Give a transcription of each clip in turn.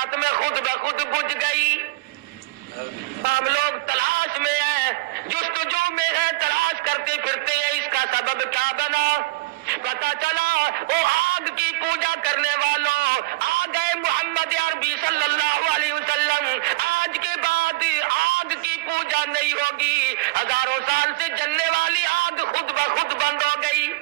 رات میں خود بخود بجھ گئی. ہم لوگ تلاش میں ہیں, جستجو میں ہیں, تلاش کرتے پھرتے ہیں اس کا سبب کیا بنا. پتا چلا وہ آگ کی پوجا کرنے والوں آ گئے محمد عربی صلی اللہ علیہ وسلم. آج کے بعد آگ کی پوجا نہیں ہوگی, ہزاروں سال سے جلنے والی آگ خود بخود بند ہو گئی.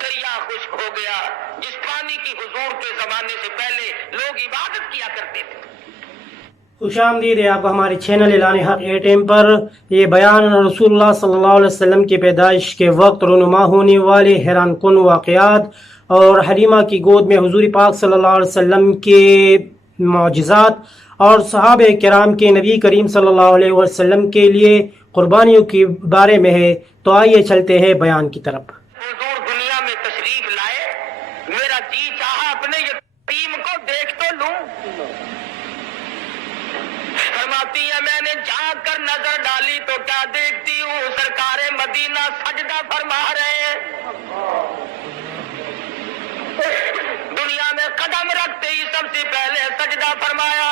دریا خشک ہو گیا. جس پانی کی حضور کے زمانے سے پہلے لوگ عبادت کیا کرتے تھے. خوش آمدید ہے آپ کو ہمارے چینل اعلان حق اے ٹی ایم پر. یہ بیان رسول اللہ صلی اللہ علیہ وسلم کی پیدائش کے وقت رونما ہونے والے حیران کن واقعات اور حلیمہ کی گود میں حضور پاک صلی اللہ علیہ وسلم کے معجزات اور صحابہ کرام کے نبی کریم صلی اللہ علیہ وسلم کے لیے قربانیوں کے بارے میں ہے. تو آئیے چلتے ہیں بیان کی طرف. حضور دنیا میں تشریف لائے, میرا جی چاہا اپنے یتیم کو دیکھ تو لوں. فرماتی ہے میں نے جھانک کر نظر ڈالی تو کیا دیکھتی ہوں, سرکار مدینہ سجدہ فرما رہے ہیں. دنیا میں قدم رکھتے ہی سب سے پہلے سجدہ فرمایا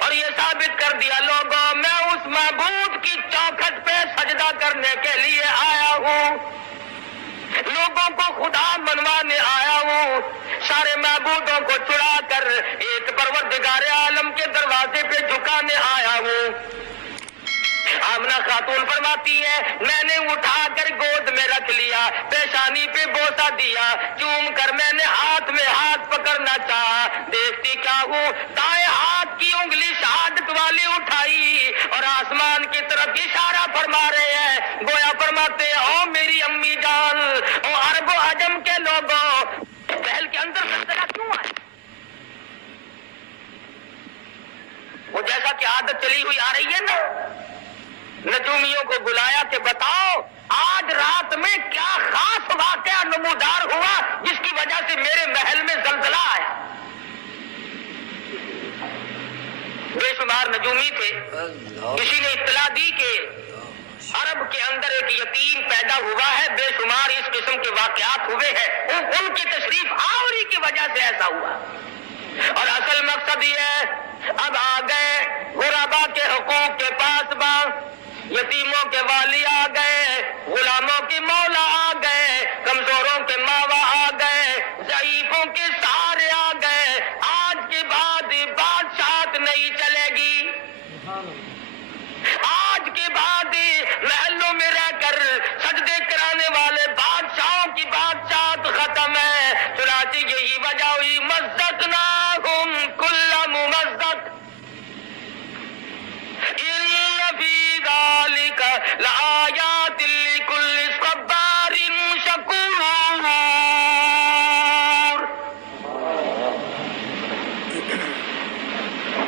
اور یہ ثابت کر دیا لوگوں میں اس معبود کی چوکھٹ پہ سجدہ کرنے کے لیے آیا ہوں, لوگوں کو خدا منوانے آیا ہوں, سارے معبودوں کو چڑا کر ایک پروردگار عالم کے دروازے پہ جھکانے آیا ہوں. آمنہ خاتون فرماتی ہے میں نے اٹھا کر گود میں رکھ لیا, پیشانی پہ بوسہ دیا, چوم کر میں نے ہاتھ میں ہاتھ پکڑنا چاہا. دیکھتی کیا ہوں, دائیں ہاتھ کی انگلی شہادت والی اٹھائی اور آسمان کی طرف اشارہ فرما رہے ہیں, گویا فرماتے ہیں او میری امی جان, او عرب و عجم کے لوگوں, پہل کے اندر زلزلہ کیوں آیا؟ وہ جیسا کہ عادت چلی ہوئی آ رہی ہے نا, نجومیوں کو بلایا کہ بتاؤ آج رات میں کیا خاص واقعہ نمودار ہوا جس کی وجہ سے میرے محل میں زلزلہ آیا. بے شمار نجومی تھے, کسی نے اطلاع دی کہ عرب کے اندر ایک یتیم پیدا ہوا ہے, بے شمار اس قسم کے واقعات ہوئے ہیں, ان کی تشریف آوری کی وجہ سے ایسا ہوا. اور اصل مقصد یہ ہے اب آ گئے غربا کے حقوق کے پاس باں, یتیموں کے والی آ گئے, غلاموں کے مولا آ گئے, کمزوروں کے ماوا آ گئے, ضعیفوں کے سہارے آ گئے. آج کے بعد بادشاہت نہیں چلے گی, آج کے بعد محلوں میں رہ کر سجدے کرانے والے بادشاہوں کی بادشاہت ختم ہے. چنانچہ یہی وجہ ہوئی مزقناہم کل ممزق ان فی ذلک لآیات لکل صبار شکور.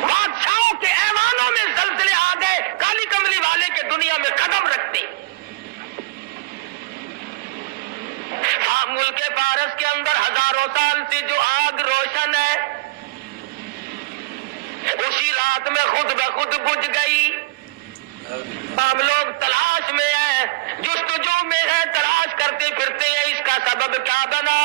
بادشاہوں کے ایوانوں میں زلزلے آ گئے, کالی کملی والے کے دنیا میں قدم رکھتے. ہاں ملک فارس کے اندر ہزاروں سال سے جو آگ روشن ہے اسی رات میں خود بخود بجھ گئی. ہم لوگ تلاش میں ہیں, جستجو میں ہیں, تلاش کرتے پھرتے ہیں اس کا سبب کیا بنا.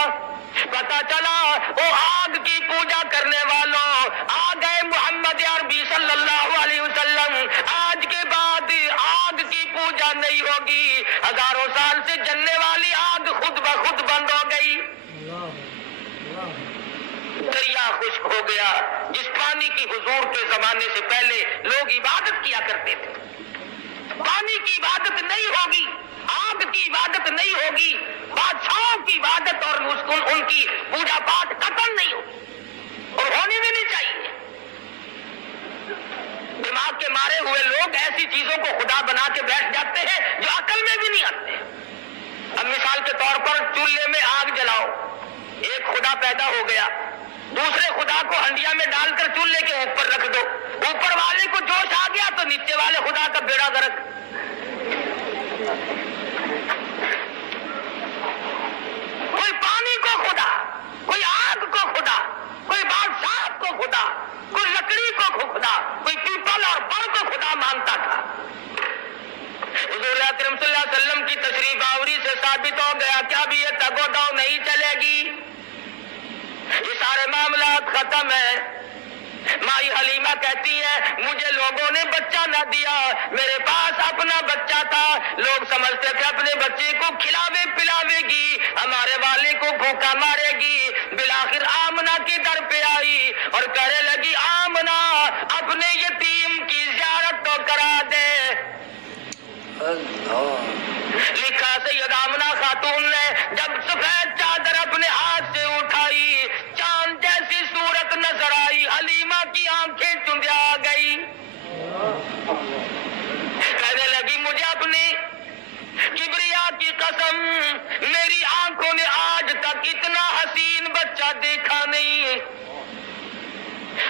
پتا چلا وہ آگ کی پوجا کرنے والوں آ گئے محمد عربی صلی اللہ علیہ وسلم. آج کے بعد آگ کی پوجا نہیں ہوگی, ہزاروں سال سے جلنے والی آگ خود بخود بند ہو گئی. دریا خشک ہو گیا. جس پانی کی حضور کے زمانے سے پہلے لوگ عبادت کیا کرتے تھے, پانی کی عبادت نہیں ہوگی, آگ کی عبادت نہیں ہوگی, بادشاہوں کی عبادت اور ان کی پوجا پاٹ قطعاً نہیں ہوگی اور ہونی بھی نہیں چاہیے. دماغ کے مارے ہوئے لوگ ایسی چیزوں کو خدا بنا کے بیٹھ جاتے ہیں جو عقل میں بھی نہیں آتے. اب مثال کے طور پر چولہے میں آگ جلاؤ, ایک خدا پیدا ہو گیا, دوسرے خدا کو ہنڈیا میں ڈال کر چولہے کے اوپر رکھ دو, اوپر والے کو جوش آ گیا تو نیچے والے خدا کا بیڑا غرق. کوئی پانی کو خدا, کوئی آگ کو خدا, کوئی بادشاہ کو خدا, کوئی لکڑی کو خدا, کوئی پیپل اور بڑ کو خدا مانتا تھا. حضور اکرم صلی اللہ علیہ وسلم کی تشریف آوری سے ثابت ہو گیا کہ اب یہ تگ و دو نہیں چلے گی. یہ سارے معاملات ختم ہیں. مائی حلیمہ کہتی ہے مجھے لوگوں نے بچہ نہ دیا، میرے پاس اپنا بچہ تھا. لوگ سمجھتے تھے اپنے بچے کو کھلاوے پلاوے گی، ہمارے والے کو بھوکا مارے گی. بالآخر آمنہ کی در پہ آئی اور کہنے لگی آمنہ اپنے یتیم کی زیارت تو کرا دے. لکھا سید آمنہ خاتون نے جب سفید چادر اپنے ہاتھ سے اٹھائی، چاند جیسی صورت نظر آئی، حلیمہ کی آنکھیں چندیا گئی. کہنے لگی مجھے اپنی کبریا کی قسم، میری آنکھوں نے آج تک اتنا حسین بچہ دیکھا نہیں.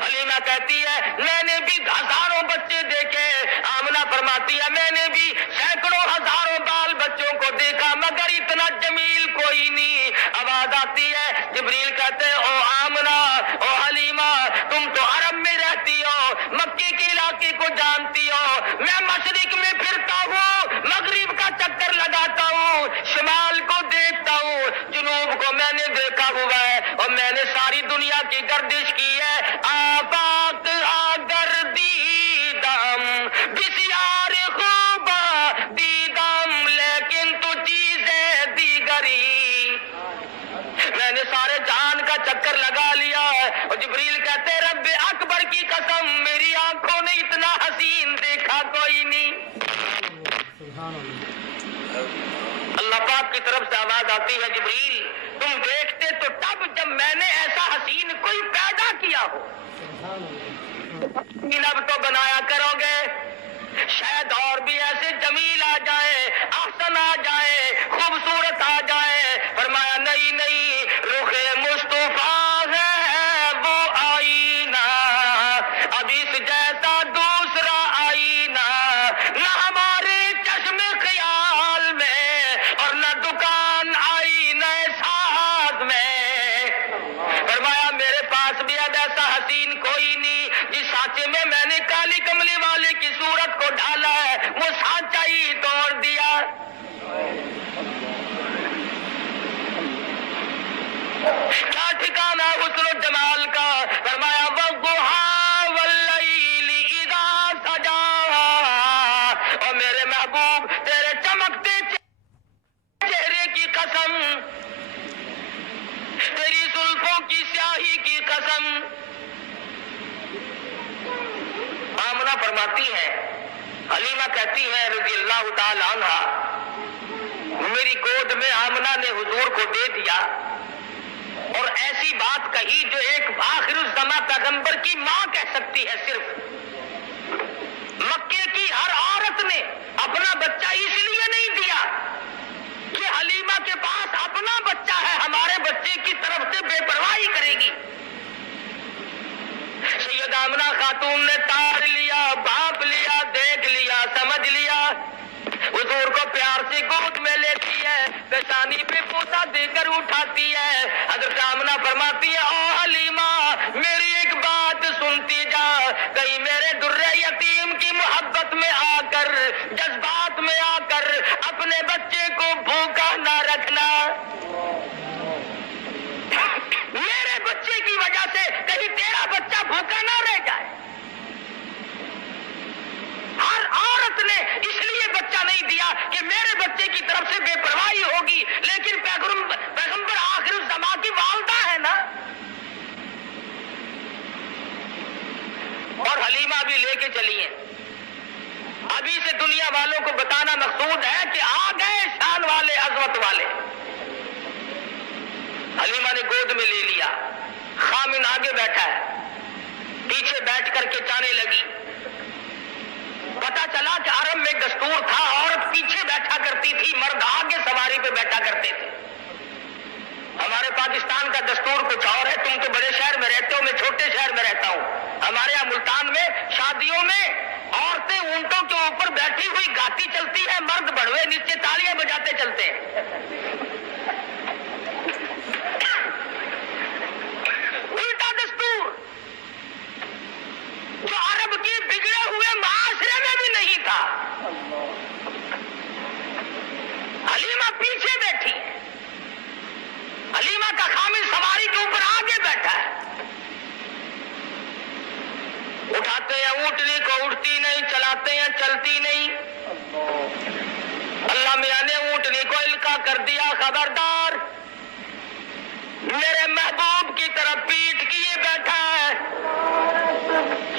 حلیمہ کہتی ہے میں نے بھی ہزاروں بچے دیکھے. آمنہ فرماتی ہے میں نے بھی سینکڑوں ہزاروں بال بچوں کو دیکھا مگر اتنا جمیل کوئی نہیں. آواز آتی ہے جبریل کہتے ہیں او آمنہ او حلیمہ تم تو عرب میں رہتی ہو، مکے کے علاقے کو جانتی ہو. میں مشرق میں پھرتا ہوں، مغرب کا چکر لگاتا ہوں، شمال کو دیکھتا ہوں، جنوب کو میں نے دیکھا ہوا ہے اور میں نے ساری دنیا کی گردش کی ہے. آفاق آگر دیدم بسیار خوبا دیدم لیکن تو چیزیں دیگری. میں نے سارے جہان کا چکر لگا لیا ہے. اور جبریل کہتے رب اکبر کی قسم میری آنکھوں نے اتنا حسین دیکھا کوئی نہیں. اللہ پاک کی طرف سے آواز آتی ہے جبریل تم دیکھتے تو تب جب میں نے ایسا حسین کوئی پیدا کیا ہو. اب تو بنایا کرو گے شاید اور بھی ایسے جمیل آ جائے، احسن آ جائے، خوبصورت آ جائے. فرمایا نہیں نہیں، رخ مصطفیٰ ہے وہ آئینہ، اب اس جیسا دوسرا آئینہ نہ ہمارے چشم خیال میں اور نہ دکان آئینہ ساز میں. فرمایا میرے پاس بھی اب ایسا حسین کوئی نہیں. جس سانچے میں میں نے کالی کملی والے کی صورت کو ڈالا ہے وہ سانچا ہی توڑ دیا. کیا ٹھکانہ حسن و جمال کا. فرمایا والضحیٰ واللیل اذا سجا، اور میرے محبوب تیرے چمکتے چہرے کی قسم، تیری زلفوں کی سیاہی کی قسم. آمنہ فرماتی ہے حلیمہ کہتی ہے رضی اللہ تعالی عنہا میری گود میں آمنہ نے حضور کو دے دیا اور ایسی بات کہی جو ایک آخر الزماں پیغمبر کی ماں کہہ سکتی ہے. صرف مکے کی ہر عورت نے اپنا بچہ اس لیے نہیں دیا کہ حلیمہ کے پاس اپنا بچہ ہے، ہمارے بچے کی طرف سے بے پرواہی کرے گی. سید آمنہ خاتون نے تار لیا، بھانپ لیا، دیکھ لیا، سمجھ لیا. حضور کو پیار سے گود میں لیتی ہے، پیشانی پہ پوتا دے کر اٹھاتی ہے. حضرت آمنہ فرماتی ہے او حلیمہ میری ایک بات سنتی جا، کہیں میرے در یتیم کی محبت میں آ کر، جذبات میں آ کر اپنے بچے کو بھوکا نہ رکھنا. میرے بچے کی وجہ سے کہیں تیرا بچہ بھوکا نہ رہ جائے. ہر عورت نے اس لیے بچہ نہیں دیا کہ میرے بچے کی طرف سے بے پرواہی ہوگی، لیکن پیغمبر آخر الزمان کی والدہ ہے نا. اور حلیمہ بھی لے کے چلی ہیں. ابھی سے دنیا والوں کو بتانا مقصود ہے کہ آ گئے شان والے، عظمت والے. حلیمہ نے گود میں لے لیا. خامن آگے بیٹھا ہے، پیچھے بیٹھ کر کے چانے لگی. پتا چلا کہ عرب میں دستور تھا عورت پیچھے بیٹھا کرتی تھی، مرد آگے سواری پہ بیٹھا کرتے تھے. ہمارے پاکستان کا دستور کچھ اور ہے. تم تو بڑے شہر میں رہتے ہو، میں چھوٹے شہر میں رہتا ہوں. ہمارے یہاں ملتان میں شادیوں میں عورتیں اونٹوں کے اوپر بیٹھی ہوئی گاتی چلتی ہے، مرد بڑوے نیچے تالیاں بجاتے چلتے ہیں. الٹا دستور جو عرب کی بگڑے ہوئے معاشرے میں بھی نہیں تھا. حلیمہ پیچھے بیٹھی ہے، حلیمہ کا خامن سواری کے اوپر آگے بیٹھا.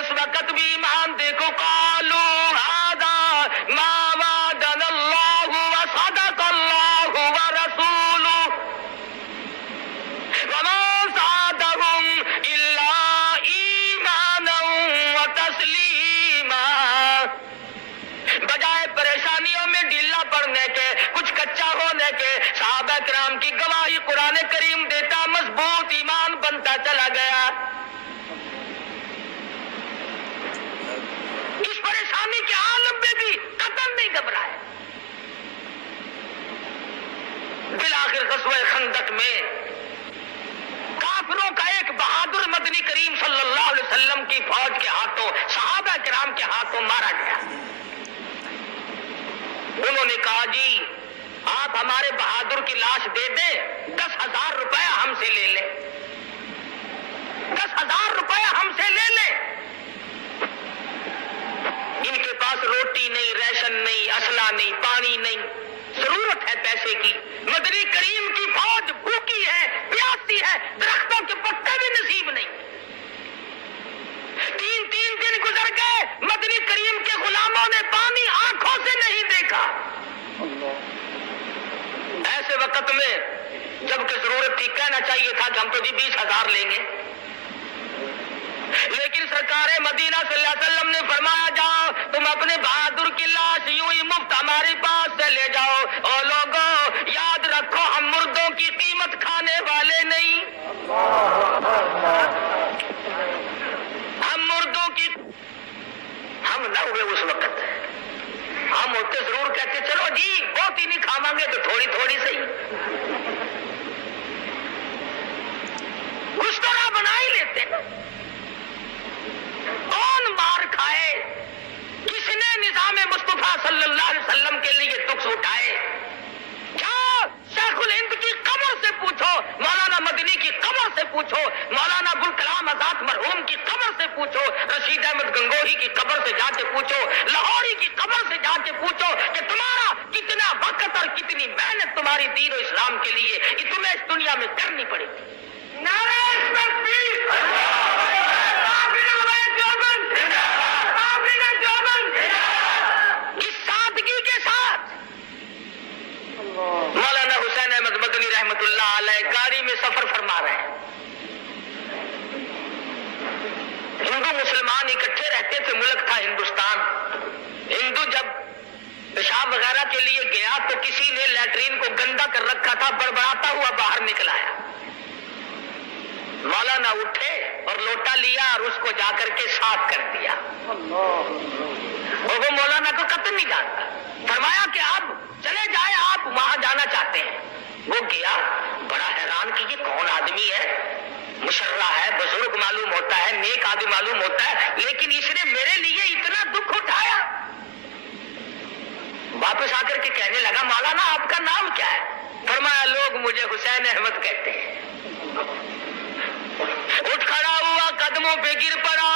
اس وقت بھی ایمان دیکھو، قالوا ھذا ما وعدنا اللہ وصدق اللہ ورسولہ وما زادهم الا ایمانا وتسلیما۔ بجائے پریشانیوں میں ڈھیلا پڑنے کے، کچھ کچا ہونے کے، صحابہ کرام کی گواہی قرآن کریم دیتا، مضبوط ایمان بنتا چلا گیا۔ اس پریشانی کے عالم میں بھی قدم نہیں گھبرائے۔ بالآخر غزوہ خندق میں کافروں کا ایک بہادر مدنی کریم صلی اللہ علیہ وسلم کی فوج کے ہاتھوں، صحابہ کرام کے ہاتھوں مارا گیا۔ انہوں نے کہا جی آپ ہمارے بہادر کی لاش دے دیں، 10,000 روپے ہم سے لے لیں، 10,000 روپے ہم سے لے لیں۔ ان کے پاس روٹی نہیں، ریشن نہیں، اسلحہ نہیں، پانی نہیں، ضرورت ہے پیسے کی۔ مدنی کریم کی فوج بھوکی ہے، پیاسی ہے، درختوں کے پتے بھی نصیب نہیں۔ 3 دن گزر گئے، مدنی کریم کے غلاموں نے پانی آنکھوں سے نہیں دیکھا۔ ایسے وقت میں جب کہ ضرورت تھی، کہنا چاہیے تھا کہ ہم تو جی 20,000 لیں گے، لیکن سرکار مدینہ صلی اللہ علیہ وسلم نے فرمایا جاؤ تم اپنے بہادر کی لاش یوں ہی مفت ہمارے پاس سے لے جاؤ، اور لوگوں یاد رکھو ہم مردوں کی قیمت کھانے والے نہیں، ہم مردوں کی ہم نہ ہوئے اس وقت، ہم ہوتے ضرور کہتے چلو جی بہت ہی نہیں کھاواں گے تو تھوڑی تھوڑی صحیح، کچھ تو نہ بنا ہی لیتے نا۔ کون مار کھائے، کس نے نظام مصطفیٰ صلی اللہ علیہ وسلم کے لیے دکھ اٹھائے؟ کیا شیخ الہند کی قبر سے پوچھو، مولانا مدنی کی قبر سے پوچھو، مولانا ابوالکلام آزاد مرحوم کی قبر سے پوچھو، رشید احمد گنگوہی کی قبر سے جا کے پوچھو، لاہوری کی قبر سے جا کے پوچھو کہ تمہارا کتنا وقت اور کتنی محنت تمہاری دین و اسلام کے لیے کہ تمہیں اس دنیا میں کرنی پڑے گی۔ اس سادگی کے ساتھ مولانا حسین احمد مدنی رحمت اللہ علیہ گاڑی میں سفر فرما رہے ہیں۔ ہندو مسلمان اکٹھے رہتے تھے، ملک تھا ہندوستان۔ ہندو جب پیشاب وغیرہ کے لیے گیا تو کسی نے لیٹرین کو گندا کر رکھا تھا، بڑبڑاتا ہوا باہر نکل آیا۔ مولانا اٹھے اور لوٹا لیا اور اس کو جا کر کے صاف کر دیا، اور وہ مولانا کو قطع نہیں جانتا۔ فرمایا کہ آپ چلے جائیں، آپ وہاں جانا چاہتے ہیں۔ وہ گیا، بڑا حیران کہ یہ کون آدمی ہے، مشرع ہے، بزرگ معلوم ہوتا ہے، نیک آدمی معلوم ہوتا ہے، لیکن اس نے میرے لیے اتنا دکھ اٹھایا۔ واپس آ کر کے کہنے لگا مولانا آپ کا نام کیا ہے؟ فرمایا لوگ مجھے حسین احمد کہتے ہیں۔ اٹھ کھڑا ہوا، قدموں پہ گر پڑا،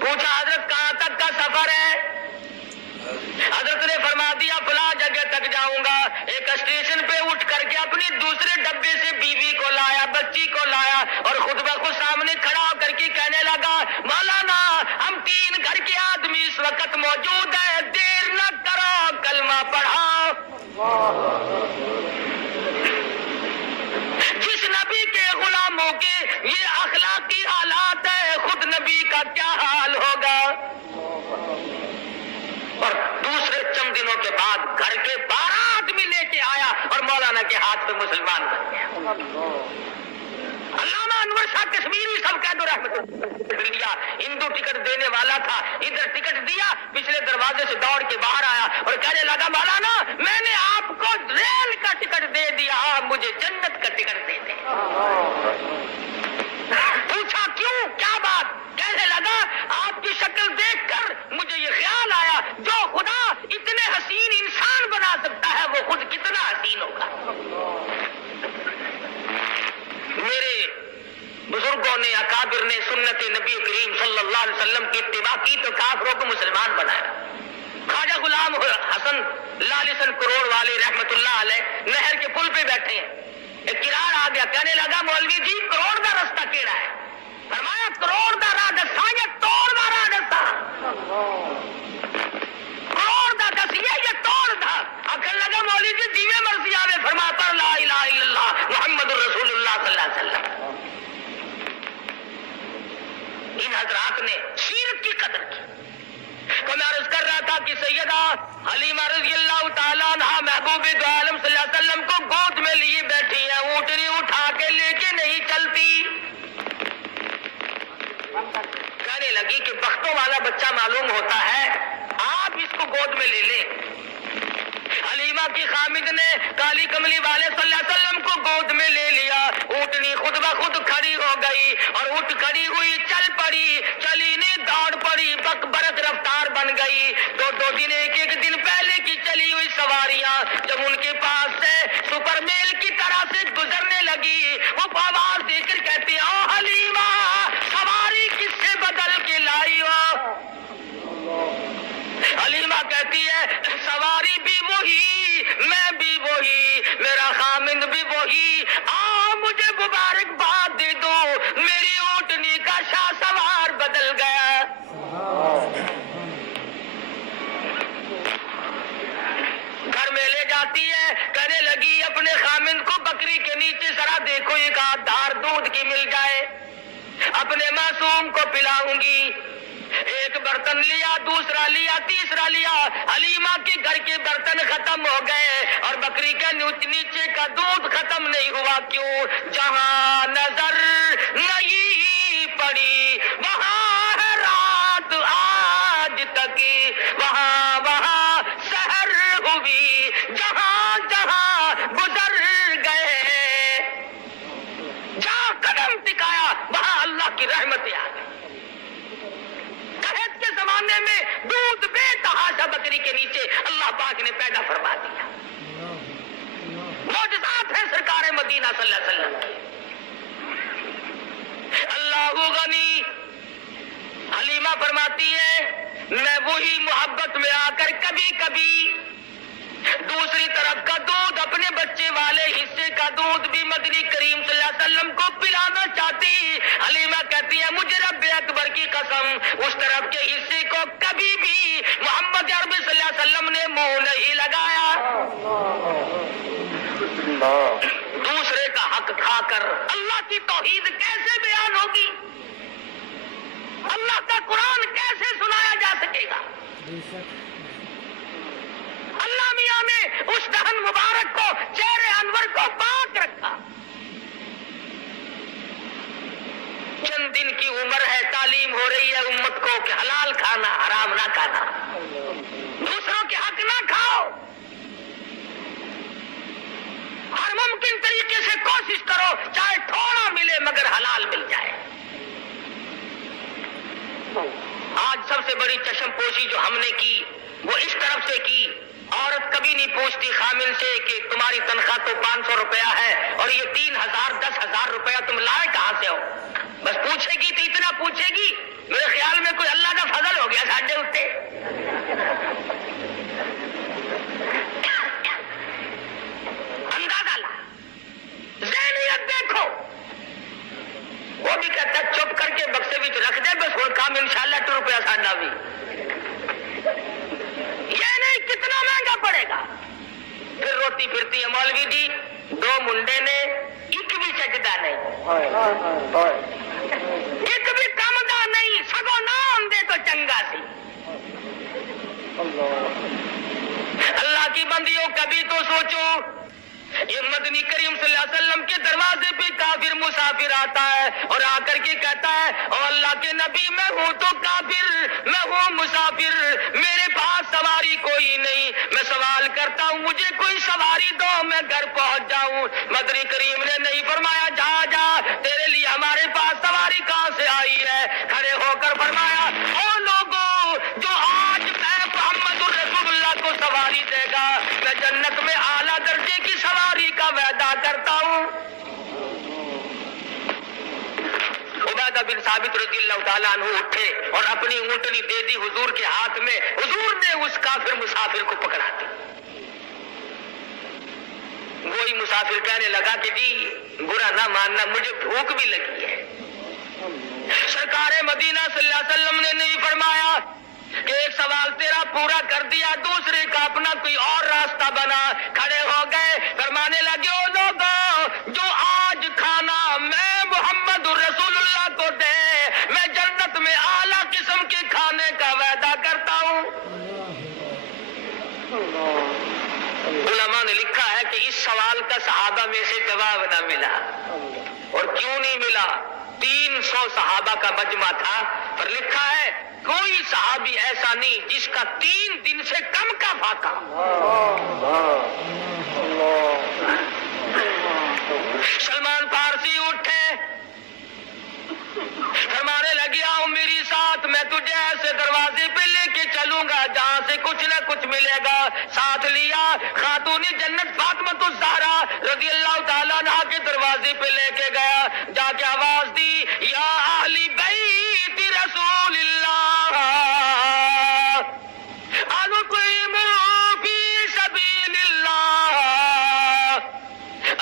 پوچھا حضرت کہاں تک کا سفر ہے؟ حضرت نے فرما دیا فلاں جگہ تک جاؤں گا۔ ایک اسٹیشن پہ اٹھ کر کے اپنے دوسرے ڈبے سے بیوی کو لایا، بچی کو لایا، اور خود بخود سامنے کھڑا ہو کر کے کہنے لگا مولانا ہم 3 گھر کے آدمی اس وقت موجود ہیں، دیر نہ کرو، کلمہ پڑھاؤ۔ جس نبی کے غلاموں کے یہ اخلاقی حالات ہے، خود نبی کا کیا حال ہوگا؟ اور دوسرے چند دنوں کے بعد گھر کے 12 آدمی لے کے آیا اور مولانا کے ہاتھ پہ مسلمان بن گیا۔ علامہ انور شاہ کشمیری سب کہہ دو رحمت اللہ، ہندو ٹکٹ دینے والا تھا، ادھر ٹکٹ دیا، پچھلے دروازے سے دوڑ کے باہر آیا اور کہنے لگا مولانا میں نے آپ کو ریل کا ٹکٹ دے دیا، آپ مجھے جنت کا ٹکٹ دے دیں۔ پوچھا کیوں، کیا بات؟ کہنے لگا آپ کی شکل دیکھ کر مجھے یہ خیال آیا جو خدا اتنے حسین انسان بنا سکتا ہے وہ خود کتنا حسین ہوگا۔ میرے بزرگوں نے، اکابر نے سنت نبی کریم صلی اللہ علیہ وسلم کی اتباع کی تو کافروں کو مسلمان بنایا۔ خواجہ غلام حسن لالسن کروڑ والے رحمت اللہ علیہ نہر کے پل پہ بیٹھے ہیں، ایک کرار آ گیا، کہنے لگا مولوی جی کروڑ کا رستہ کیڑا ہے؟ فرمایا کروڑ کا راہ دساں یا توڑ ان حضرات نے سیرت کی قدر کی. تو میں عرض کر رہا تھا کہ سیدہ حلیمہ رضی اللہ تعالیٰ عنہ محبوب دو عالم صلی اللہ علیہ وسلم کو گود میں لیے بیٹھی ہیں, اونٹنی اٹھا کے لے کے نہیں چلتی. کہنے لگی کہ بختوں والا بچہ معلوم ہوتا ہے, آپ اس کو گود میں لے لیں. حلیمہ کی خامد نے کالی کملی والے صلی اللہ علیہ وسلم کو گود میں لے لیا. اونٹنی خود بخود کھڑی ہو گئی اور اٹھ کھڑی ہوئی چل پڑی, چلی نہیں دوڑ پڑی, بک برق رفتار بن گئی. دو دن ایک دن پہلے کی چلی ہوئی سواریاں جب ان کے پاس سے سپر میل کی طرح سے گزرنے لگی, وہ آواز دے کر کہتی ہیں, او حلیمہ سواری کس سے بدل کے لائی ہو؟ حلیمہ کہتی ہے سواری بھی وہی, میں بھی وہی, میرا خامند بھی وہی, مجھے مبارکباد دے دو, میری اونٹنی کا شاہ سوار بدل گیا. گھر میں لے جاتی ہے, کہنے لگی اپنے خامند کو بکری کے نیچے ذرا دیکھو, ایک آدھ دھار دودھ کی مل جائے, اپنے معصوم کو پلاؤں گی. ایک برتن لیا, دوسرا لیا, تیسرا لیا, حلیمہ کے گھر کے برتن ختم ہو گئے اور بکری کے نیچے کا دودھ ختم نہیں ہوا. کیوں؟ جہاں نظر نہیں پڑی وہاں ہے رات آج تک, وہاں سحر ہوئی, جہاں جہاں گزر گئے, جہاں قدم ٹکایا وہاں اللہ کی رحمتیں آ گئی. کے زمانے میں دودھ بے تحاشا بکری کے نیچے اللہ پاک نے پیدا فرما دیا. معجزات ہیں سرکار مدینہ صلی اللہ علیہ وسلم کی. اللہ غنی. حلیمہ فرماتی ہے میں وہی محبت میں آ کر کبھی کبھی دوسری طرف کا دودھ, اپنے بچے والے حصے کا دودھ بھی مدنی کریم صلی اللہ علیہ وسلم کو پلانا چاہتی. حلیمہ کہتی ہے مجھے رب اکبر کی قسم اس طرف کے حصے کو کبھی بھی محمد عربی صلی اللہ علیہ وسلم نے منہ نہیں لگایا. دوسرے کا حق کھا کر اللہ کی توحید کیسے بیان ہوگی؟ اللہ کا قرآن کیسے سنایا جا سکے گا؟ اللہ میاں نے اس دہن مبارک کو, چہرے انور کو پاک رکھا. چند دن کی عمر ہے, تعلیم ہو رہی ہے امت کو کہ حلال کھانا, حرام نہ کھانا, دوسروں کے حق نہ کھاؤ, ہر ممکن طریقے سے کوشش کرو چاہے تھوڑا ملے مگر حلال مل جائے. آج سب سے بڑی چشم پوشی جو ہم نے کی وہ اس طرف سے کی, عورت کبھی نہیں پوچھتی خامن سے کہ تمہاری تنخواہ تو 500 روپیہ ہے اور یہ 3000 10,000 روپیہ تم لائے کہاں سے ہو. بس پوچھے گی تو اتنا پوچھے گی, میرے خیال میں کوئی اللہ کا فضل ہو گیا ساڈے اتے. اندازہ لا, ذہنیت دیکھو. وہ بھی کہتا ہے چپ کر کے بکسے بھی رکھ دے, بس ہوں کام انشاءاللہ 2 روپیہ ساڈا بھی. یہ نہیں کتنا مہنگا پڑے گا. پھر روتی پھرتی ہے مولوی جی 2 منڈے نے ایک بھی سجدہ نہیں, ایک بھی کم دا نہیں, سگو نام دے تو چنگا سی. اللہ کی بندیوں کبھی تو سوچو, یہ مدنی کریم صلی اللہ علیہ وسلم کے دروازے پہ کافر مسافر آتا ہے اور آ کر کے کہتا ہے او اللہ کے نبی میں ہوں تو کافر, میں ہوں مسافر, میرے پاس سواری کوئی نہیں, میں سوال کرتا ہوں مجھے کوئی سواری دو میں گھر پہنچ جاؤں. مدنی کریم نے نہیں فرمایا جا جا, تیرے لیے ہمارے پاس سواری کہاں سے آئی ہے. کھڑے ہو کر فرمایا او لوگوں جو آج میں محمد الرسول اللہ کو سواری دے گا میں جنت میں اعلیٰ درجے کی سواری کا وعدہ کرتا ہوں. عبادہ بن ثابت رضی اللہ تعالیٰ عنہ اٹھے اور اپنی اونٹنی دے دی حضور کے ہاتھ میں. حضور نے اس کافر مسافر کو پکڑا دی. وہی مسافر کہنے لگا کہ جی برا نہ ماننا مجھے بھوک بھی لگی ہے. سرکار مدینہ صلی اللہ علیہ وسلم نے نہیں فرمایا کہ ایک سوال تیرا پورا کر دیا, دوسرے کا اپنا کوئی اور راستہ بنا. کھڑے ہو گئے, فرمانے لگے او لوگوں جو آج کھانا میں محمد رسول اللہ کو دے میں جنت سوال کا صحابہ میں سے جواب نہ ملا. اور کیوں نہیں ملا؟ 300 صحابہ کا مجمع تھا، پر لکھا ہے کوئی صحابی ایسا نہیں جس کا 3 دن سے کم کا فاقہ. سلمان فارسی اٹھے، فرمانے لگے آؤ میری ساتھ، میں تجھے ایسے دروازے پہ لے کے چلوں گا جہاں سے کچھ نہ کچھ ملے گا. ساتھ لیا، خاتون جنت فاطمہ الزہرا رضی اللہ تعالیٰ عنہا کے دروازے پہ لے کے گیا. جا کے آواز دی، یا اہل بیت رسول اللہ انقیموا فی سبیل اللہ.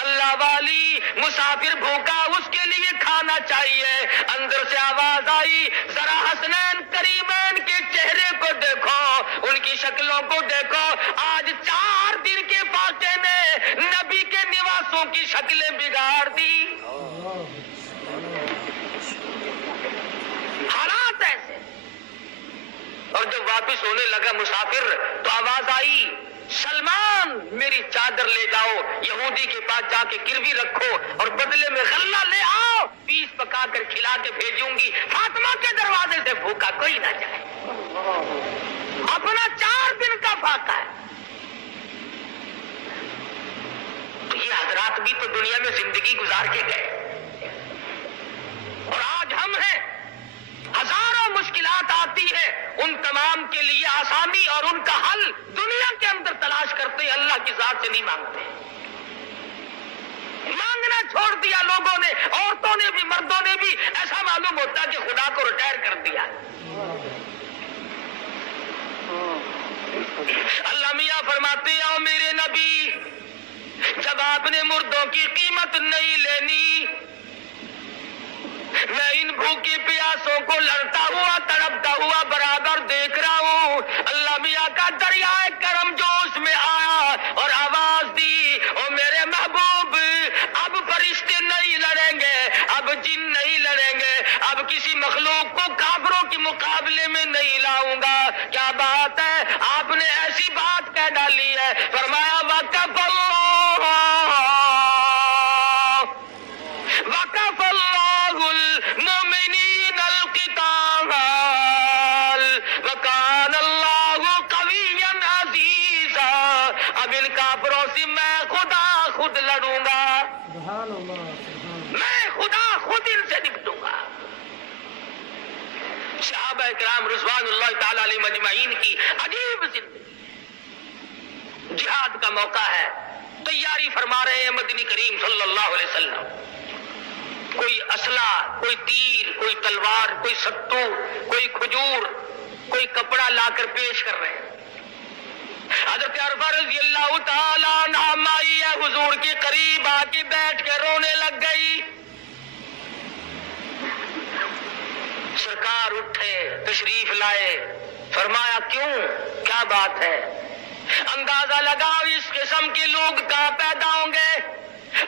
اللہ والی مسافر بھوکا، اس کے لیے کھانا چاہیے. اندر سے آواز آئی، ذرا حسنین کریمین کے چہرے کو دیکھو، ان کی شکلوں کو دیکھو. آج 4 دن کے فاقے نے نبی کے نواسوں کی شکلیں بگاڑ دی. حالات ایسے. اور جب واپس ہونے لگا مسافر تو آواز آئی، سلمان میری چادر لے جاؤ، یہودی کے پاس جا کے گروی رکھو اور بدلے میں غلہ لے آؤ، پیس پکا کر کھلا کے بھیجوں گی. فاطمہ کے دروازے سے بھوکا کوئی نہ جائے. اپنا 4 دن کا فاقہ ہے. تو یہ حضرات بھی تو دنیا میں زندگی گزار کے گئے، اور آج ہم ہیں. ہزاروں مشکلات آتی ہیں، ان تمام کے لیے آسانی اور ان کا حل دنیا کے اندر تلاش کرتے ہیں، اللہ کی ذات سے نہیں مانگتے. مانگنا چھوڑ دیا لوگوں نے، عورتوں نے بھی مردوں نے بھی. ایسا معلوم ہوتا کہ خدا کو ریٹائر کر دیا. اللہ میاں فرماتے ہیں، او میرے نبی، جب آپ نے مردوں کی قیمت نہیں لینی، میں ان بھوکی پیاسوں کو لڑتا ہوا تڑپتا ہوا برابر دیکھ رہا ہوں. اللہ میاں کا دریائے کرم جوش میں آیا اور آواز دی، او میرے محبوب، اب فرشتے نہیں لڑیں گے، اب جن نہیں لڑیں گے، اب کسی مخلوق کو کافروں کے مقابلے میں نہیں لاؤں گا. کیا بات ہے، آپ نے ایسی بات کہہ ڈالی ہے. فرمایا وقف اللہ المؤمنین القتال وکان اللہ قویا عزیزا. اب ان کافروں سے میں خدا خود لڑوں گا، سبحان اللہ. میں خدا خود ان سے نپٹوں گا. صحابہ کرام رضوان اللہ تعالی علیہ مجمعین کی عجیب زندگی. جہاد کا موقع ہے، تیاری فرما رہے ہیں مدنی کریم صلی اللہ علیہ وسلم. کوئی اسلحہ، کوئی تیر، کوئی تلوار، کوئی ستو، کوئی کھجور، کوئی کپڑا لا کر پیش کر رہے ہیں. حضرت عرفہ رضی اللہ تعالیٰ عنہا مائی حضور کے قریب آ کے بیٹھ کے رونے لگ گئی. سرکار اٹھے، تشریف لائے، فرمایا کیوں، کیا بات ہے؟ اندازہ لگاؤ اس قسم کے لوگ کہاں پیدا ہوں گے.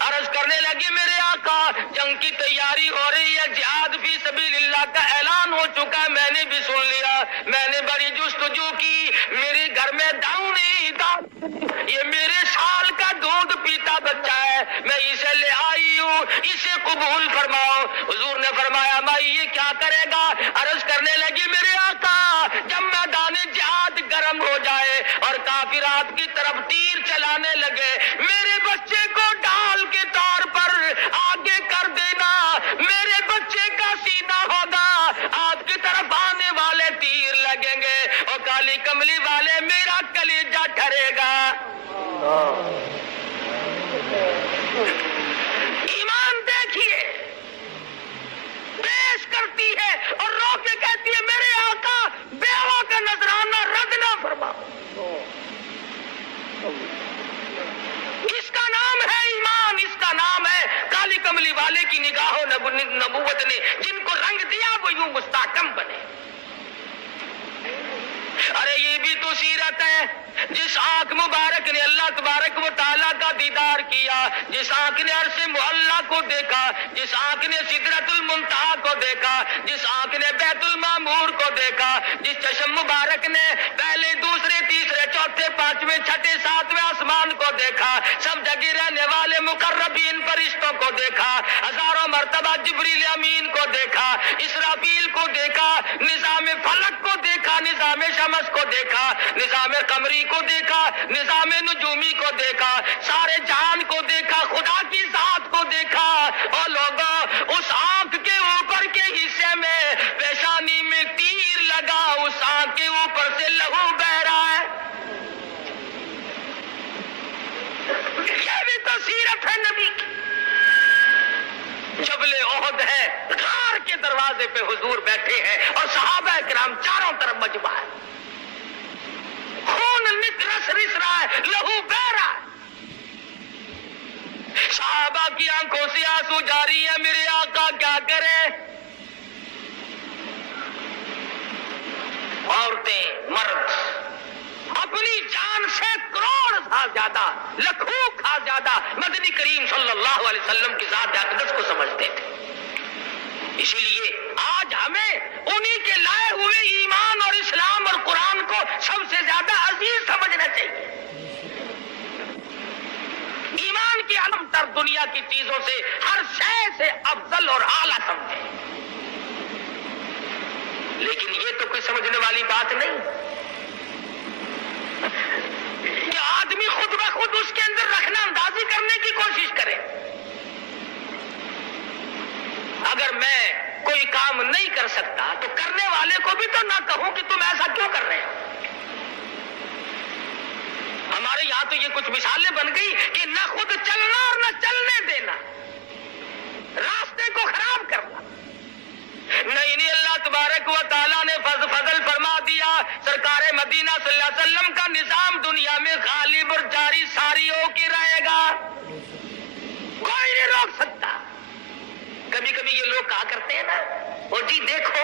عرض کرنے لگے، میرے آقا جنگ کی تیاری ہو رہی ہے، جہاد فی سبیل اللہ کا اعلان ہو چکا ہے، میں نے بھی سن لیا. میں نے بڑی جستجو کی، میرے گھر میں داؤں نہیں تھا، یہ میرے سال کا دودھ پیتا بچہ ہے، میں اسے لے آئی ہوں، اسے قبول فرماؤ. حضور نے فرمایا مائی یہ کیا کرے گا؟ عرض کرنے لگی، میرے آقا جب میدان جہاد گرم ہو جائے اور کافرات کی طرف تیر چلانے لگے، میرے بچے کو ڈال کے طور پر آگے کر دینا، میرے بچے کا سینہ ہوگا، آپ کی طرف آنے والے تیر لگیں گے اور کالی کملی والے میرا کلیجہ ٹھرے گا. ایمان دیکھیے، پیش کرتی ہے اور رو کے کہتی ہے، میرے آقا بیوہ کا نذرانہ رد نہ فرماؤ. اس کا نام ہے ایمان، اس کا نام ہے کالی کملی والے کی نگاہوں نبوت نے جن کو رنگ دیا وہ یوں مستحکم بنے. ارے یہ بھی تو وہ سیرت ہے جس آنکھ مبارک نے اللہ تبارک و تعالیٰ کا دیدار کیا، جس آنکھ نے عرش معلیٰ کو دیکھا، جس آنکھ نے سدرۃ المنتہا کو دیکھا، جس آنکھ نے بیت المعمور کو دیکھا، جس چشم مبارک نے پہلے دوسرے تیسرے چوتھے پانچویں چھٹے ساتویں آسمان کو دیکھا، سب جگہ رہنے والے مقربین فرشتوں کو دیکھا، ہزاروں مرتبہ جبریل امین کو دیکھا، اسرافیل کو دیکھا، نظام فلک کو دیکھا، نظام شمس کو دیکھا، نظام قمری کو دیکھا، نظام نجومی کو دیکھا، سارے جہان کو دیکھا، خدا کی ذات کو دیکھا۔ اور لوگوں اس آنکھ کے اوپر کے حصے میں پیشانی میں تیر لگا، اس آنکھ کے اوپر سے لہو بہ رہا ہے۔ یہ بھی تو سیرت ہے نبی کی۔ جبل احد ہے، غار کے دروازے پہ حضور بیٹھے ہیں اور صحابہ کرام چاروں طرف مجمع ہے، خون رس رہا ہے، لہو بہ رہا ہے، صحابہ کی آنکھوں سے آنسو جاری ہے، میرے آقا کیا کرے؟ عورتیں مرد اپنی جان سے کروڑ سال زیادہ، لکھوں کھا زیادہ مدنی کریم صلی اللہ علیہ وسلم کی ذات اقدس کو سمجھتے تھے۔ اسی لیے آج ہمیں انہی کے لائے ہوئے ایمان اور اسلام اور قرآن کو سب سے زیادہ عزیز سمجھنا چاہیے۔ ایمان کی علم تر دنیا کی چیزوں سے ہر شے سے افضل اور اعلیٰ سمجھے، لیکن یہ تو کوئی سمجھنے والی بات نہیں کہ آدمی خود بخود اس کے اندر رکھنا اندازی کرنے کی کوشش کرے۔ اگر میں کوئی کام نہیں کر سکتا تو کرنے والے کو بھی تو نہ کہوں کہ تم ایسا کیوں کر رہے ہو۔ ہمارے یہاں تو یہ کچھ مثالیں بن گئی کہ نہ خود چلنا اور نہ چلنے دینا، راستے کو خراب کرنا۔ نہیں اللہ تبارک و تعالیٰ نے فضل فرما دیا، سرکار مدینہ صلی اللہ علیہ وسلم کا نظام دنیا میں غالب اور جاری ساری ہو کے رہے گا، کوئی نہیں روک سکتا۔ کبھی کبھی یہ لوگ کہا کرتے ہیں نا، اور جی دیکھو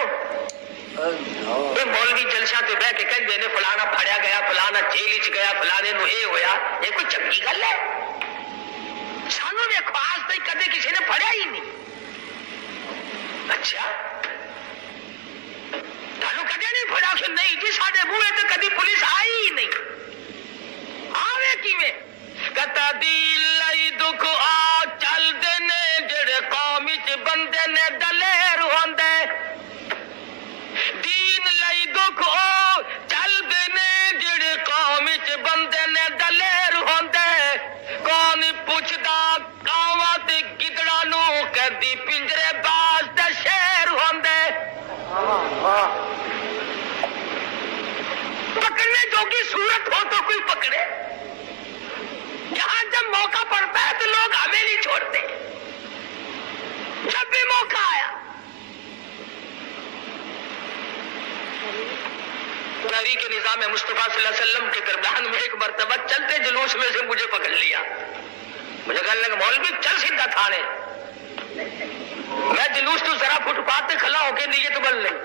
یہ مولوی جلسہ تو بہ کے کہیں دینے فلانا پھڑیا گیا، فلانا جیل چ گیا، فلانے نو یہ ہویا، یہ کوئی چنگی گل ہے؟ سانو دیکھو آج تک کدے کسی نے پھڑیا ہی نہیں۔ اچھا تانوں کدے نہیں پھڑا؟ کہ نہیں جی ساڈے بوئے تے کدی پولیس آئی ہی نہیں۔ آوے کیویں؟ کتا دی لئی دکھ آ چل دینے جڑے قوم وچ بندے نے دلیر ہوندے، دین لئی دکھ آ چل دینے جڑے قوم وچ بندے نے دلیر ہوندے، کون پوچھدا کاواں تے گدڑاں نو کدی پنجرے باز تے شیر ہوندے۔ پکڑنے جوگی صورت ہو تو کوئی پکڑے، یہاں جب موقع پڑتا ہے تو لوگ ہمیں نہیں چھوڑتے۔ جب بھی موقع آیا نبی کے نظام مصطفیٰ صلی اللہ علیہ وسلم کے درمیان میں ایک مرتبہ چلتے جلوس میں سے مجھے پکڑ لیا، مجھے کہنے لگا مولوی چل سیدھا تھانے۔ میں جلوس تو ذرا فٹ پاتھ پہ کھلا ہو کے نیت بن لیں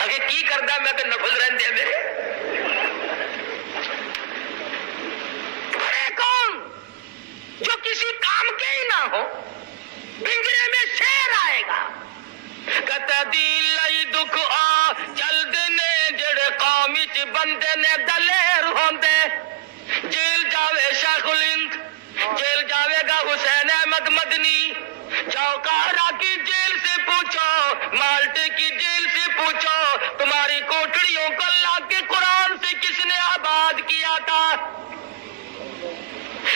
اگے کی کردا میں کہ نفل رہندے میرے بڑے کون جو کسی کام کے ہی نہ ہو، پنجرے میں شیر آئے گا۔ کتا دی لئی دکھ آ چل دینے جڑے قوم وچ بندے نے دلیر ہوندے، جیل جاوے شیخ الہند، جیل جاوے گا حسین احمد مدنی، جاؤ قاہرہ کی جیل سے پوچھو، مالٹے کی جیل سے پوچھو، تمہاری کوٹڑیوں کو اللہ کے قرآن سے کس نے آباد کیا تھا؟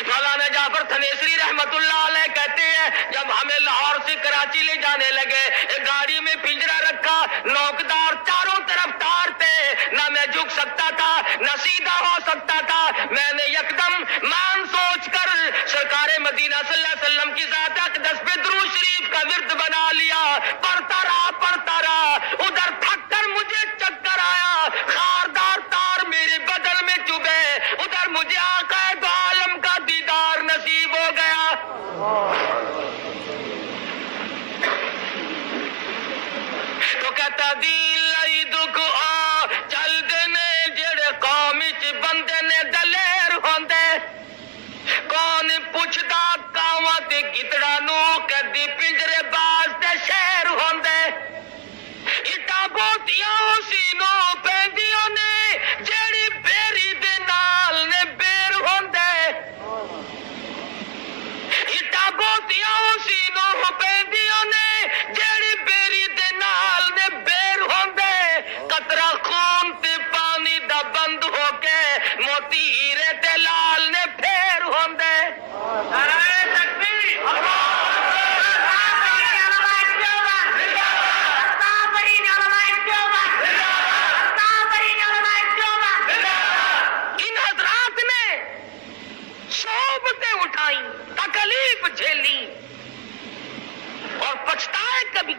مولانا جعفر تھنیسری رحمت اللہ علیہ کہتے ہیں جب ہمیں لاہور سے کراچی لے جانے لگے، ایک گاڑی میں پنجرا رکھا، نوکدار چاروں طرف تار تھے، نہ میں جھک سکتا تھا نہ سیدھا ہو سکتا تھا۔ میں نے یکدم مان سوچ کر سرکار مدینہ صلی اللہ علیہ وسلم کی ذات اقدس پہ درود شریف کا ورد بنا لیا، پڑھتا رہا، ادھر تھک کر مجھے چکر آیا، خاردار تار میرے بدن میں چبھے، ادھر مجھے آقا دو عالم کا دیدار نصیب ہو گیا۔ تو کہتا دین لئی دکھ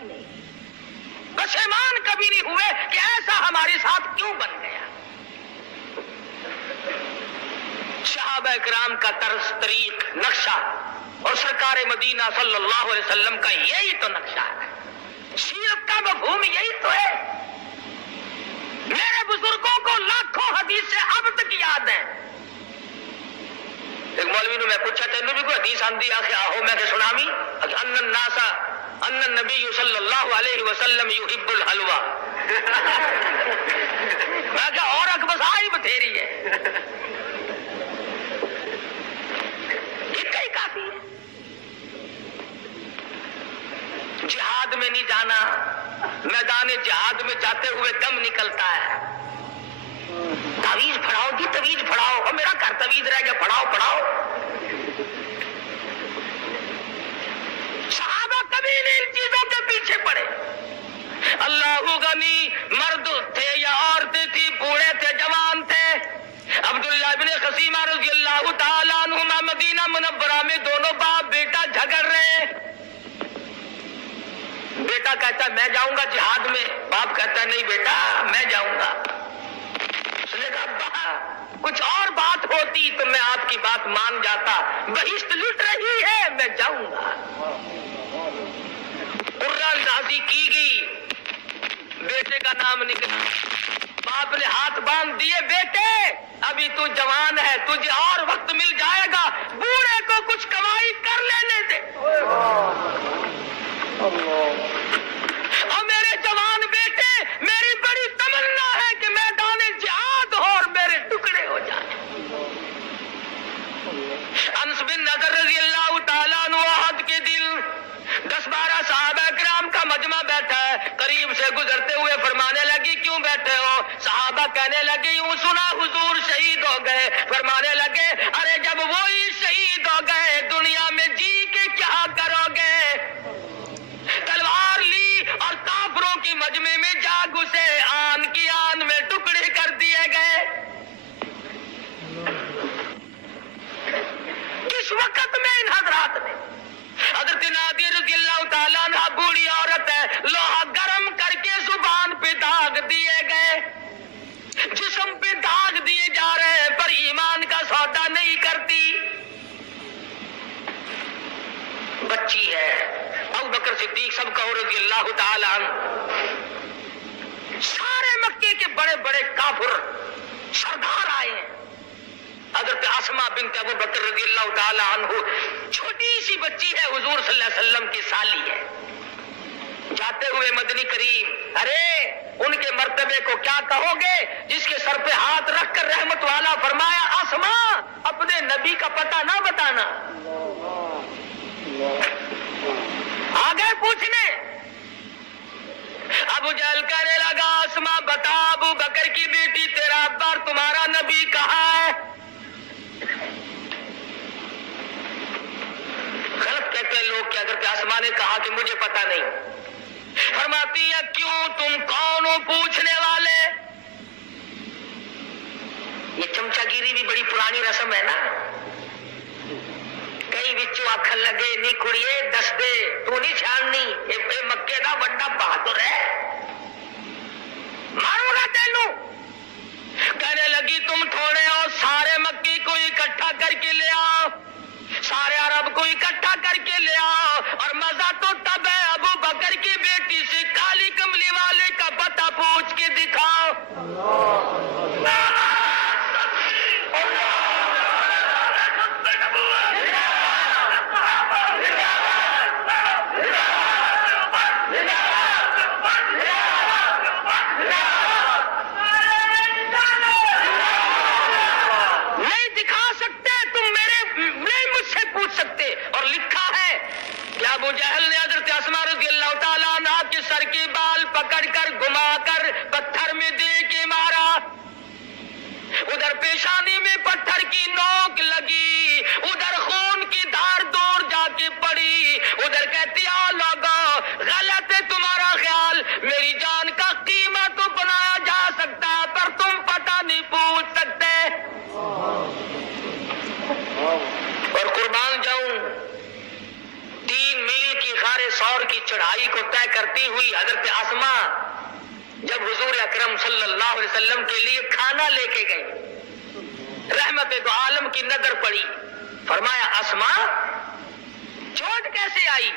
نہیں, پشیمان کبھی نہیں ہوئے کہ ایسا ہمارے ساتھ کیوں بن گیا. صحابہ کرام کا طرز طریق نقشہ اور سرکار مدینہ صلی اللہ علیہ وسلم کا یہی تو نقشہ ہے, سیرت کا مفہوم یہی تو ہے. میرے بزرگوں کو لاکھوں حدیث سے اب تک یاد ہیں. ایک مولوی نے میں پوچھا تینوں بھی کوئی حدیث آندی آخر آہو میں کہ سنامی ان الناس ان النبی صلی اللہ علیہ وسلم یحب الحلوہ. میں کہا اور اک بس آئی بتھیری ہے, اتنا ہی کافی ہے. جہاد میں نہیں جانا, میدان جہاد میں جاتے ہوئے دم نکلتا ہے. تعویذ پڑھاؤ جی, تعویذ پڑھاؤ, اور میرا گھر تعویذ رہ گیا, پڑھاؤ پڑھاؤ. صحابہ کبھی نہیں ان چیزوں کے پیچھے پڑے. اللہ غنی, مرد تھے یا عورتیں تھی, بوڑھے تھے جوان تھے. عبداللہ بن خصیمہ رضی اللہ تعالیٰ عنہما مدینہ منورہ میں دونوں باپ بیٹا جھگڑ رہے. بیٹا کہتا ہے میں جاؤں گا جہاد میں, باپ کہتا ہے نہیں بیٹا میں جاؤں گا. اس نے کہا ابا کچھ اور بات ہوتی تو میں آپ کی بات مان جاتا, بہشت لٹ رہی ہے میں جاؤں گا. قرآن کی گئی, بیٹے کا نام نکلا. باپ نے ہاتھ باندھ دیے, بیٹے ابھی تو جوان ہے, تجھے اور وقت مل جائے گا, بوڑھے کو کچھ کمائی کر لینے دے. اور میرے جوان بیٹے, میری بڑی تمنا ہے کہ میدان جہاد ہو اور میرے ٹکڑے ہو جائیں. انس بن نضر رضی اللہ تعالیٰ عنہ احد کے دل 10-12 صحابہ کرام کا مجمع بیٹھا ہے, قریب سے گزرتے ہوئے فرمانے لگی کیوں بیٹھے ہو؟ صحابہ کہنے لگے یوں سنا حضور شہید ہو گئے. فرمانے لگے ارے جب وہی شہید ہو گئے دنیا میں جی کے کیا کرو گے؟ تلوار لی اور کافروں کی مجمع میں جا گھسے, آن کی آن میں ٹکڑے کر دیے گئے. کس وقت میں ان حضرات نے, حضرت نادر رضی اللہ تعالیٰ عنہ بوڑھی عورت ہے, لوہا گرم کر کے زبان پہ داغ دیے گئے, جسم پہ داغ دیے جا رہے ہیں, پر ایمان کا سودا نہیں کرتی. بچی ہے, ابو بکر صدیق سب کا رضی اللہ تعالیٰ عنہ. سارے مکے کے بڑے بڑے کافر سردار آئے ہیں. حضرت اسماء بنت ابو بکر رضی اللہ تعالیٰ عنہ چھوٹی سی بچی ہے, حضور صلی اللہ علیہ وسلم کی سالی ہے. جاتے ہوئے مدنی کریم, ارے ان کے مرتبے کو کیا کہو گے جس کے سر پہ ہاتھ رکھ کر رحمت والا فرمایا اسماء اپنے نبی کا پتہ نہ بتانا. آگے پوچھنے, ابو جہل کہنے لگا اسماء بتا ابو بکر کی بیٹی تیرا ابا اور تمہارا نبی کہاں ہے؟ غلط کہتے ہیں لوگ کہ حضرت اسماء نے کہا کہ مجھے پتا نہیں. فرماتی ہے کیوں تم کون ہو پوچھنے والے؟ یہ چمچا گیری بھی بڑی پرانی رسم ہے نا. کئی بچوں آخر لگے نی کڑیے دس دے تو نہیں چھاڑنی, اے مکے دا بڑا بہادر ہے, ماروں گا تینوں. کہنے لگی تم تھوڑے ہو, سارے مکی کو اکٹھا کر کے لے آؤ, سارے عرب کو اکٹھا کر کے لے آؤ, اور مزہ تو تب ہے ابو بکر کی بیٹی سے کالی کملی والے کا پتہ پوچھ کے دکھاؤ. ابو جہل نے حضرت اسماء رضی اللہ تعالیٰ عنہ کے سر کے بال پکڑ کر گھما کر پتھر میں دے کے مارا. ادھر پیشانی میں پتھر کی نوک لگی, ادھر خون کی دھار دور جا کے پڑی. ادھر کہتی آ لوگوں غلط ہے تمہارا خیال, میری جان کا قیمت تو بنایا جا سکتا پر تم پتہ نہیں پوچھ سکتے. اور قربان جاؤں 3 میل کی غار غار ثور کی چڑھائی کو طے کرتی ہوئی حضرت اسما جب حضور اکرم صلی اللہ علیہ وسلم کے لیے کھانا لے کے گئی، رحمت دو عالم کی نظر پڑی، فرمایا اسما چوٹ کیسے آئی،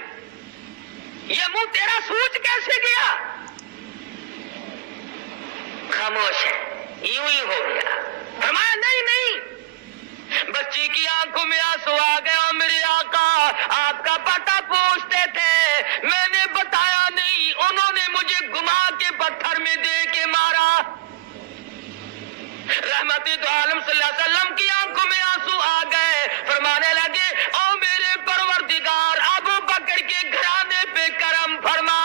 یہ منہ تیرا سوج کیسے گیا؟ خاموش ہے، یوں ہی ہو گیا۔ فرمایا نہیں نہیں، بچی کی آنکھوں میں آنسو آ گیا، میرے آقا آپ کا پتہ پوچھتے تھے، میں نے بتایا نہیں، انہوں نے مجھے گما کے پتھر میں دے کے مارا۔ رحمت دو عالم صلی اللہ علیہ وسلم کی آنکھوں میں آنسو آ گئے، فرمانے لگے او میرے پروردگار ابو بکر کے گھرانے پہ کرم فرما،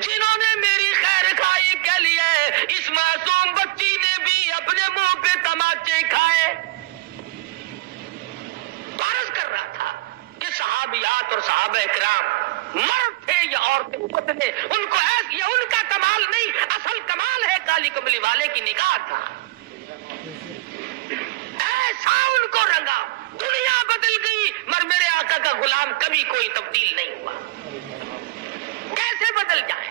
جنہوں نے میری خیر خواہی کے لیے اس معصوم بچی نے بھی اپنے منہ پہ تماچے کھائے۔ عرض کر رہا تھا کہ صحابیات اور صحابہ اکرام مرد تھے یا عورتیں بدلے، ان کو یہ ان کا کمال نہیں، اصل کمال ہے کالی کملی والے کی نگاہ کا، ایسا ان کو رنگا، دنیا بدل گئی مگر میرے آقا کا غلام کبھی کوئی تبدیل نہیں ہوا۔ کیسے بدل جائے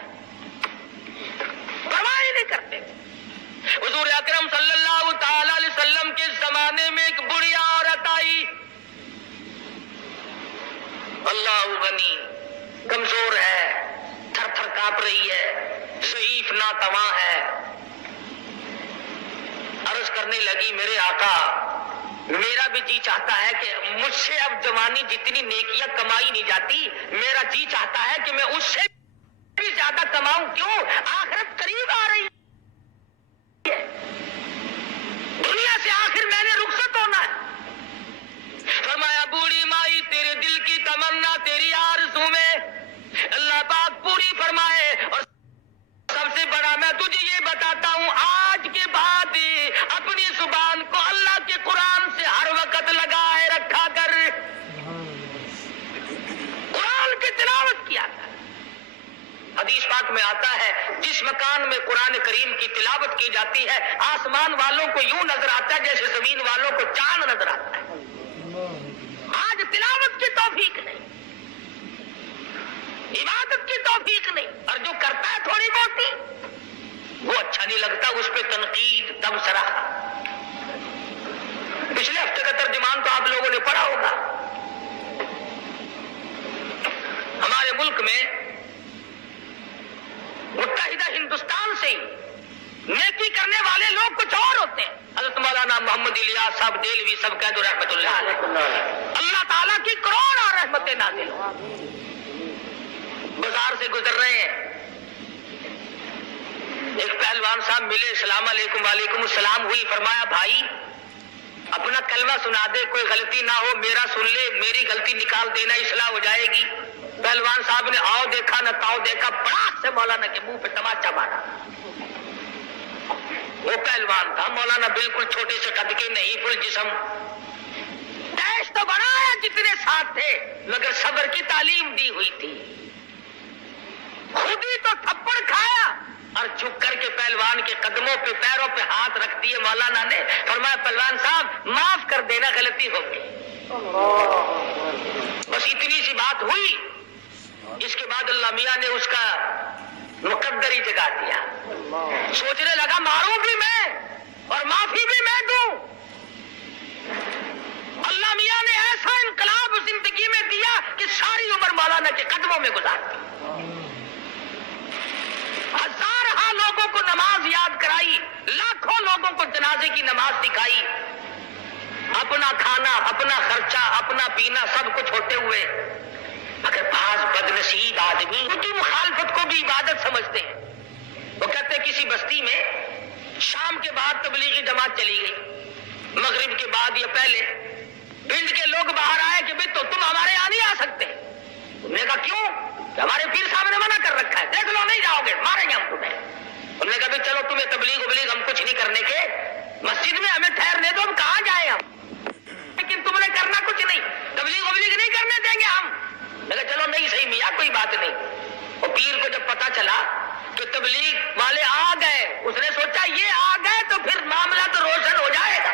پرواہ نہیں کرتے۔ حضور اکرم صلی اللہ تعالی علیہ وسلم کے زمانے میں ایک بڑی عورت آئی، اللہ غنی، کمزور ہے، تھر تھر کانپ رہی ہے، ضعیف ناتواں ہے، عرض کرنے لگی میرے آقا میرا بھی جی چاہتا ہے کہ مجھ سے اب جوانی جتنی نیکیاں کمائی نہیں جاتی، میرا جی چاہتا ہے کہ میں اس سے بھی زیادہ کماؤں، کیوں؟ آخرت قریب آ رہی ہے، دنیا سے آخر میں نے رخصت ہونا ہے۔ فرمایا بوڑھی مائی تیرے دل کی تمنا تیری آرزو میں اللہ پاک پوری فرمائے، اور سب سے بڑا میں تجھے یہ بتاتا ہوں آج کے بعد اپنی زبان کو اللہ کے قرآن سے ہر وقت لگائے رکھا کر، قرآن کی تلاوت کیا کر۔ حدیث پاک میں آتا ہے جس مکان میں قرآن کریم کی تلاوت کی جاتی ہے آسمان والوں کو یوں نظر آتا ہے جیسے زمین والوں کو چاند نظر آتا ہے۔ آج تلاوت کی توفیق نہیں، عبادت کی توفیق نہیں، اور جو کرتا ہے تھوڑی بہت وہ اچھا نہیں لگتا، اس پہ تنقید تبصرہ۔ پچھلے ہفتے کا ترجمان تو آپ لوگوں نے پڑھا ہوگا، ہمارے ملک میں متحدہ ہندوستان سے نیکی کرنے والے لوگ کچھ اور ہوتے ہیں۔ حضرت مولانا محمد الیاس صاحب دیلوی سب کہہ دو رحمت اللہ علیہ، اللہ تعالیٰ کی کروڑ رحمتیں نازل ہوں۔ بازار سے گزر رہے ہیں، ایک پہلوان صاحب ملے، السلام علیکم، وعلیکم السلام ہوئی، فرمایا بھائی اپنا کلمہ سنا دے، کوئی غلطی نہ ہو، میرا سن لے، میری غلطی نکال دینا، اصلاح ہو جائے گی۔ پہلوان صاحب نے آؤ دیکھا نہ تاؤ دیکھا، پڑاک سے مولانا کے منہ پہ تماچا مارا۔ وہ پہلوان تھا، مولانا بالکل چھوٹے سے قد کے، نہیں فل جسم، دیش تو بڑا ہے جتنے ساتھ تھے، مگر صبر کی تعلیم دی ہوئی تھی۔ خود ہی تو تھپڑ کھایا اور جھک کر کے پہلوان کے قدموں پہ پیروں پہ ہاتھ رکھ دیے مولانا نے، فرمایا پہلوان صاحب معاف کر دینا، غلطی ہو گئی۔ بس اتنی سی بات ہوئی، اس کے بعد اللہ میاں نے اس کا مقدر ہی جگا دیا، سوچنے لگا ماروں بھی میں اور معافی بھی میں دوں۔ اللہ میاں نے ایسا انقلاب زندگی میں دیا کہ ساری عمر مولانا کے قدموں میں گزار دی، ہزارہ لوگوں کو نماز یاد کرائی، لاکھوں لوگوں کو جنازے کی نماز سکھائی، اپنا کھانا، اپنا خرچہ، اپنا پینا سب کچھ ہوتے ہوئے، مگر بعض بدنصیب آدمی ان کی مخالفت کو بھی عبادت سمجھتے ہیں۔ وہ کہتے ہیں کسی بستی میں شام کے بعد تبلیغی جماعت چلی گئی، مغرب کے بعد یا پہلے پنڈ کے لوگ باہر آئے کہ بھئی تو تم ہمارے یہاں نہیں آ سکتے۔ انہوں نے کہا کیوں؟ کہ ہمارے پیر صاحب نے منع کر رکھا ہے، دیکھ لو نہیں جاؤ گے ماریں گے ہم تمہیں۔ انہوں نے کہا بھئی چلو تمہیں تبلیغ ہم کچھ نہیں کرنے کے، مسجد میں ہمیں ٹھہرنے دو، ہم کہاں جائیں ہم، لیکن تم نے کرنا کچھ نہیں، تبلیغ نہیں کرنے دیں گے ہم۔ لگا چلو نہیں صحیح میاں کوئی بات نہیں۔ اور پیر کو جب پتا چلا کہ تبلیغ والے آ گئے، اس نے سوچا یہ آ گئے تو پھر معاملہ تو روشن ہو جائے گا،